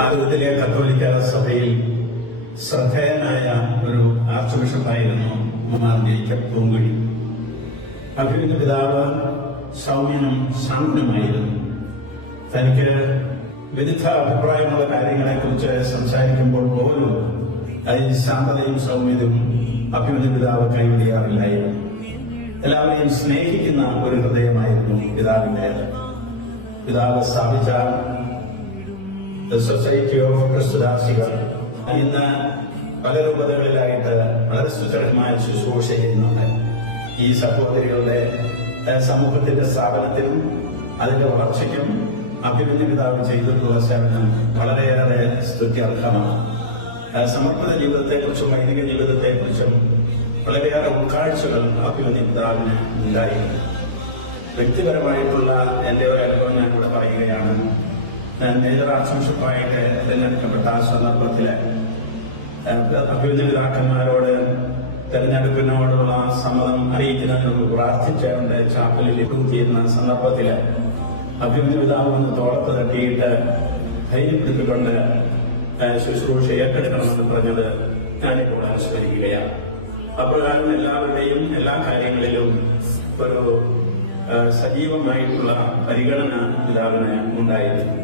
ഭാരതത്തിലെ കത്തോലിക്ക സഭയിൽ ശ്രദ്ധേയനായ ഒരു ആർച്ച് ബിഷപ്പായിരുന്നു മാർ ജേക്കബ് പൂങ്കുഴി അഭിമന്യ പിതാവ് സൗമ്യനും ശാന്തനുമായിരുന്നു തനിക്ക് വിരുദ്ധ അഭിപ്രായമുള്ള കാര്യങ്ങളെക്കുറിച്ച് സംസാരിക്കുമ്പോൾ പോലും അതിൽ ശാന്തതയും സൗമ്യതയും അഭിമന്യ പിതാവ് കൈവിടിയാറില്ലായിരുന്നു. എല്ലാവരെയും സ്നേഹിക്കുന്ന ഒരു ഹൃദയമായിരുന്നു പിതാവിന്റേത്. പിതാവ് സ്ഥാപിച്ച സൊസൈറ്റി ഓഫ് ക്രിസ്തുദാസികൾ ഇന്ന് പല രൂപതകളിലായിട്ട് വളരെ സുചരണമായ ശുശ്രൂഷ ചെയ്യുന്നുണ്ട്. ഈ സഹോദരികളുടെ സമൂഹത്തിന്റെ സ്ഥാപനത്തിനും അതിന്റെ വളർച്ചയ്ക്കും അഭിമന്യ പിതാവ് ചെയ്തിട്ടുള്ള സേവനം വളരെയേറെ സ്തുത്യർഹമാണ്. സമർപ്പിത ജീവിതത്തെക്കുറിച്ചും വൈദിക ജീവിതത്തെക്കുറിച്ചും വളരെയേറെ ഉൾക്കാഴ്ചകൾ അഭിമന്യ പിതാവിന് ഉണ്ടായിരുന്നു വ്യക്തിപരമായിട്ടുള്ള എന്റെ ഒരു അനുഭവം ഞാൻ ഇവിടെ പറയുകയാണ്. മേജർ ആശംസപ്പായിട്ട് തിരഞ്ഞെടുക്കപ്പെട്ട ആ സന്ദർഭത്തിൽ അഭിവൃദ്ധി പിതാക്കന്മാരോട് തെരഞ്ഞെടുപ്പിനോടുള്ള സമ്മതം അറിയിക്കുന്നതിനോട് പ്രാർത്ഥിച്ചുകൊണ്ട് ചാപ്പലിൽ കൂട്ടിയിരുന്ന സന്ദർഭത്തിൽ അഭിവൃദ്ധി പിതാവ് ഒന്ന് തോളത്ത് തട്ടിയിട്ട് ധൈര്യപ്പെടുത്തിക്കൊണ്ട് ശുശ്രൂഷ ഏറ്റെടുക്കണമെന്ന് പറഞ്ഞത് ഞാനിപ്പോൾ അനുസ്മരിക്കുകയാണ് അപ്രകാരം എല്ലാവരുടെയും എല്ലാ കാര്യങ്ങളിലും ഒരു സജീവമായിട്ടുള്ള പരിഗണന പിതാവിന് ഉണ്ടായിരുന്നു.